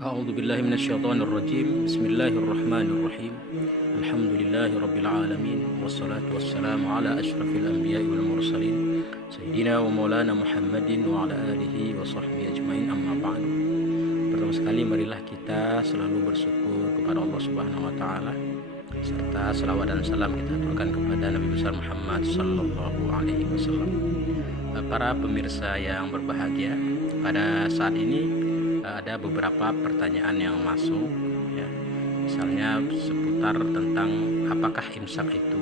أعوذ بالله من الشيطان الرجيم. بسم الله الرحمن الرحيم. الحمد لله رب العالمين، والصلاة والسلام على أشرف الأنبياء والمرسلين سيدنا ومولانا محمد وعلى آله وصحبه أجمعين. أما بعد. Pertama sekali marilah kita selalu bersyukur kepada Allah Subhanahu wa taala, serta selawat dan salam kita aturkan kepada Nabi besar Muhammad sallallahu alaihi wasallam. Para pemirsa yang berbahagia, pada saat ini ada beberapa pertanyaan yang masuk, ya. Misalnya seputar tentang apakah imsak itu.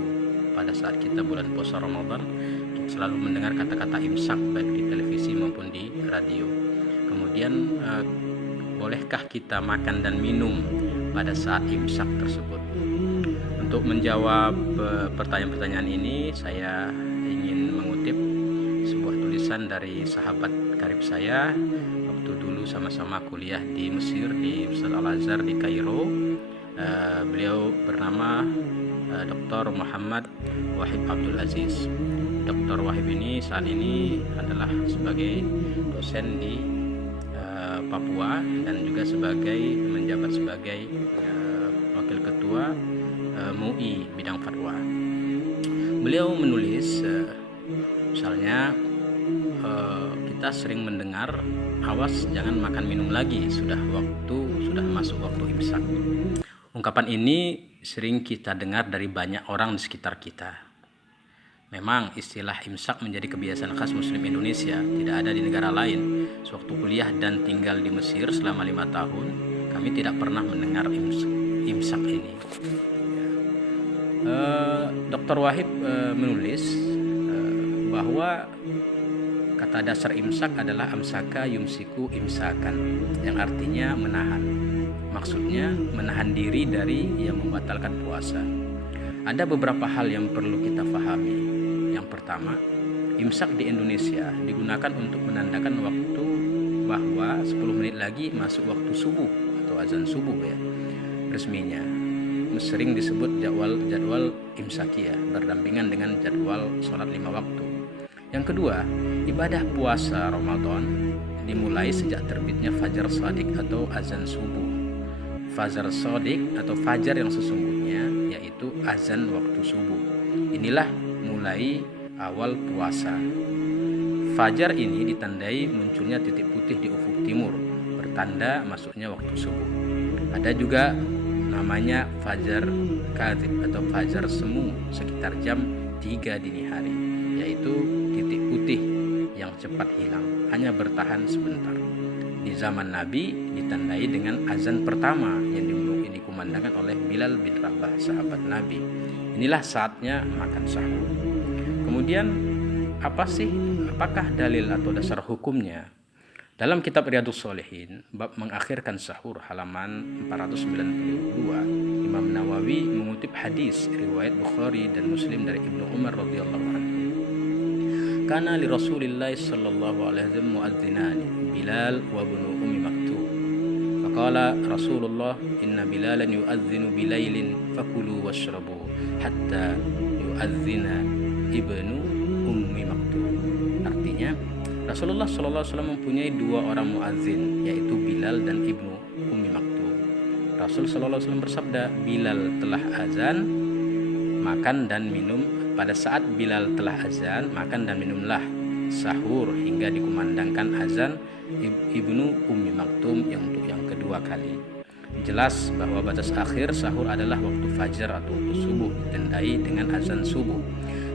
Pada saat kita bulan puasa Ramadan, kita selalu mendengar kata-kata imsak baik di televisi maupun di radio. Kemudian bolehkah kita makan dan minum pada saat imsak tersebut? Untuk menjawab pertanyaan-pertanyaan ini, saya ingin mengutip sebuah tulisan dari sahabat karib saya waktu dulu sama-sama kuliah di Mesir, di Ustaz Al-Azhar di Kairo. Beliau bernama Dr. Muhammad Wahib Abdul Aziz. Dr. Wahib ini saat ini adalah sebagai dosen di Papua dan juga menjabat sebagai wakil ketua MUI bidang fatwa. Beliau menulis misalnya kita sering mendengar, awas jangan makan minum lagi, sudah masuk waktu imsak. Ungkapan ini sering kita dengar dari banyak orang di sekitar kita. Memang istilah imsak menjadi kebiasaan khas Muslim Indonesia, tidak ada di negara lain. Sewaktu kuliah dan tinggal di Mesir selama 5 tahun, kami tidak pernah mendengar imsak ini. Dr. Wahib menulis bahwa kata dasar imsak adalah amsaka yumsiku imsakan, yang artinya menahan. Maksudnya menahan diri dari yang membatalkan puasa. Ada beberapa hal yang perlu kita pahami. Yang pertama, imsak di Indonesia digunakan untuk menandakan waktu bahwa 10 menit lagi masuk waktu subuh atau azan subuh, ya, resminya. Sering disebut jadwal imsakiyah, berdampingan dengan jadwal sholat 5 waktu. Yang kedua, ibadah puasa Ramadan dimulai sejak terbitnya fajar shadiq atau azan subuh. Fajar shadiq atau fajar yang sesungguhnya yaitu azan waktu subuh. Inilah mulai awal puasa. Fajar ini ditandai munculnya titik putih di ufuk timur, bertanda masuknya waktu subuh. Ada juga namanya fajar kadhib atau fajar semu sekitar jam 3 dini hari, yaitu titik putih yang cepat hilang, hanya bertahan sebentar. Di zaman Nabi ditandai dengan azan pertama yang dikumandangkan oleh Bilal bin Rabah, sahabat Nabi. Inilah saatnya makan sahur. Kemudian apakah dalil atau dasar hukumnya? Dalam kitab Riyadhus Shalihin, bab mengakhirkan sahur halaman 492, Imam Nawawi mengutip hadis riwayat Bukhari dan Muslim dari Ibnu Umar radhiyallahu anhu. Kana li Rasulillah sallallahu alaihi wasallam muadzinani, Bilal wa ibnu Ummi Maktum. Faqala Rasulullah, inna Bilalan yu'adzinu bilailin fakulu washrabu hatta yu'adzina ibnu Ummi Maktum. Artinya, Rasulullah SAW mempunyai 2 orang muadzin, yaitu Bilal dan Ibnu Ummi Maktum. Rasul SAW bersabda, Bilal telah azan, makan dan minum. Pada saat Bilal telah azan, makan dan minumlah, sahur hingga dikumandangkan azan Ibnu Ummi Maktum untuk yang kedua kali. Jelas bahwa batas akhir sahur adalah waktu fajar atau waktu subuh, ditandai dengan azan subuh.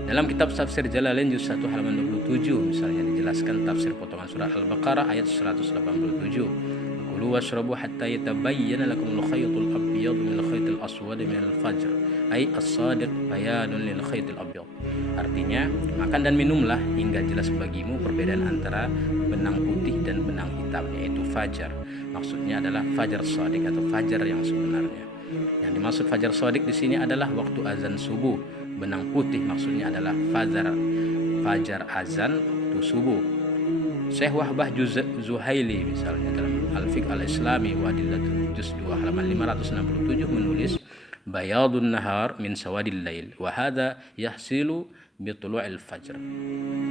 Dalam kitab tafsir Jalalain juz 1 halaman 27 misalnya dijelaskan tafsir potongan surah Al-Baqarah ayat 187. Kulu washrabu hatta yatabayyana lakumul khaytul abyad minal khaytil aswad minal fajr, ay as-sadiq bayanun lil khaytil abyad. Artinya, makan dan minumlah hingga jelas bagimu perbedaan antara benang putih dan benang hitam, yaitu fajar. Maksudnya adalah fajar shadiq atau fajar yang sebenarnya. Yang dimaksud fajar shadiq di sini adalah waktu azan subuh. Benang putih maksudnya adalah fajar azan waktu subuh. Syekh Wahbah Zuhaili misalnya dalam Al-Fiqh Al-Islami Wadillatul juz 2 halaman 567 menulis, bayadun nahar min sawadil lail wa hadha yahsilu bi tulu'il fajr.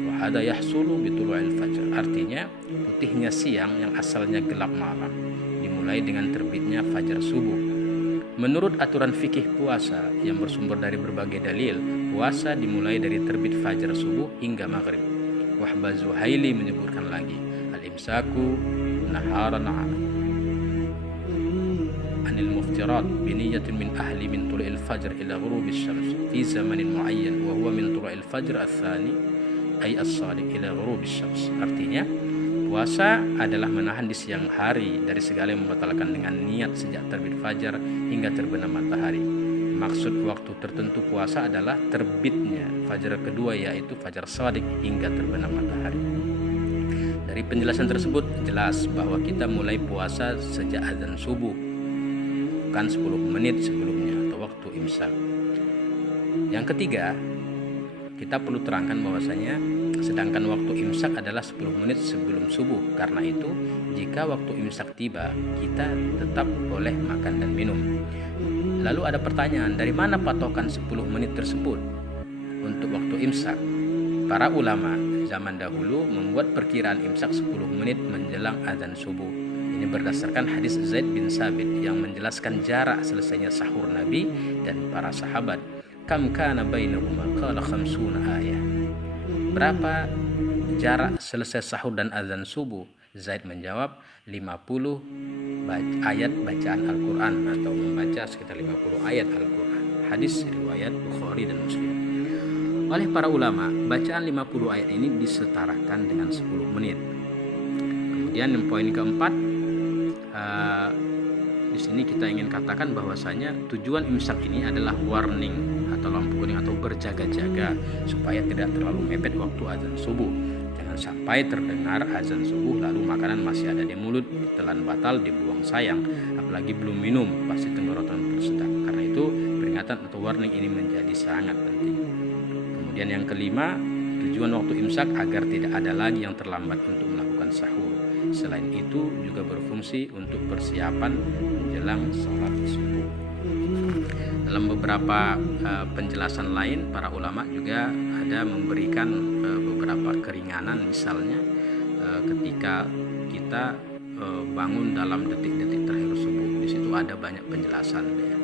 Wa hadha yahsulu bi tulu'il fajr. Artinya putihnya siang yang asalnya gelap malam dimulai dengan terbitnya fajar subuh. Menurut aturan fikih puasa yang bersumber dari berbagai dalil, puasa dimulai dari terbit fajar subuh hingga maghrib. Wahbah Zuhaili menyebutkan lagi, al-imsaku naharan anil muftirat biniyatin min ahli min tulu'il fajr ila ghurubis syams fi zamanin muayyan wa huwa min tulu'il fajr ats-tsani ay as-sadiq ila ghurubis syams. Artinya, puasa adalah menahan di siang hari dari segala yang membatalkan dengan niat sejak terbit fajar hingga terbenam matahari. Maksud waktu tertentu puasa adalah terbitnya fajar kedua, yaitu fajar shadiq, hingga terbenam matahari. Dari penjelasan tersebut jelas bahwa kita mulai puasa sejak azan subuh, bukan 10 menit sebelumnya atau waktu imsak. Yang ketiga, kita perlu terangkan bahwasanya sedangkan waktu imsak adalah 10 menit sebelum subuh. Karena itu, jika waktu imsak tiba, kita tetap boleh makan dan minum. Lalu ada pertanyaan, dari mana patokan 10 menit tersebut untuk waktu imsak? Para ulama zaman dahulu membuat perkiraan imsak 10 menit menjelang azan subuh. Ini berdasarkan hadis Zaid bin Sabit yang menjelaskan jarak selesainya sahur Nabi dan para sahabat. Kam kana bainahuma qala 50 ayah. Berapa jarak selesai sahur dan azan subuh? Zaid menjawab 50 ayat bacaan Al-Quran, atau membaca sekitar 50 ayat Al-Quran. Hadis riwayat Bukhari dan Muslim. Oleh para ulama, bacaan 50 ayat ini disetarakan dengan 10 menit. Kemudian yang poin keempat, di sini kita ingin katakan bahwasanya tujuan imsak ini adalah warning atau lampu kuning atau berjaga-jaga supaya tidak terlalu mepet waktu azan subuh. Jangan sampai terdengar azan subuh lalu makanan masih ada di mulut, telan batal, dibuang sayang, apalagi belum minum, pasti tenggorokan tersedak. Karena itu peringatan atau warning ini menjadi sangat penting. Kemudian yang kelima, tujuan waktu imsak agar tidak ada lagi yang terlambat untuk melakukan sahur. Selain itu juga berfungsi untuk persiapan menjelang sholat subuh. Dalam beberapa penjelasan lain, para ulama juga ada memberikan beberapa keringanan, misalnya ketika kita bangun dalam detik-detik terakhir subuh. Di situ ada banyak penjelasan ya,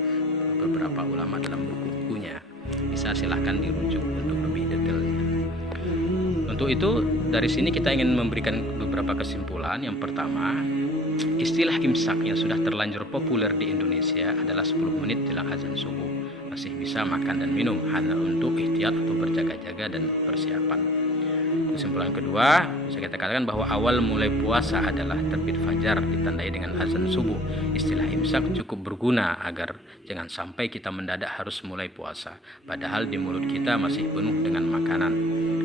beberapa ulama dalam buku-bukunya. Bisa silahkan dirujuk untuk lebih detailnya. Untuk itu, dari sini kita ingin memberikan beberapa kesimpulan. Yang pertama, istilah imsak yang sudah terlanjur populer di Indonesia adalah 10 menit jelang azan subuh. Masih bisa makan dan minum, hanya untuk ihtiyat atau berjaga-jaga dan persiapan. Kesimpulan kedua, bisa kita katakan bahwa awal mulai puasa adalah terbit fajar ditandai dengan azan subuh. Istilah imsak cukup berguna agar jangan sampai kita mendadak harus mulai puasa, padahal di mulut kita masih penuh dengan makanan.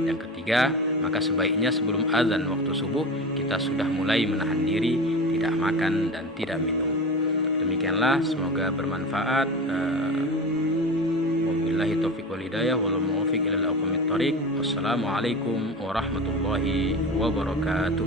Yang ketiga, maka sebaiknya sebelum azan waktu subuh kita sudah mulai menahan diri, tidak makan dan tidak minum. Demikianlah, semoga bermanfaat. Wabillahi taufiq wal hidayah, wal muwaffiq ilal aqwamit thoriq. Wassalamualaikum warahmatullahi wabarakatuh.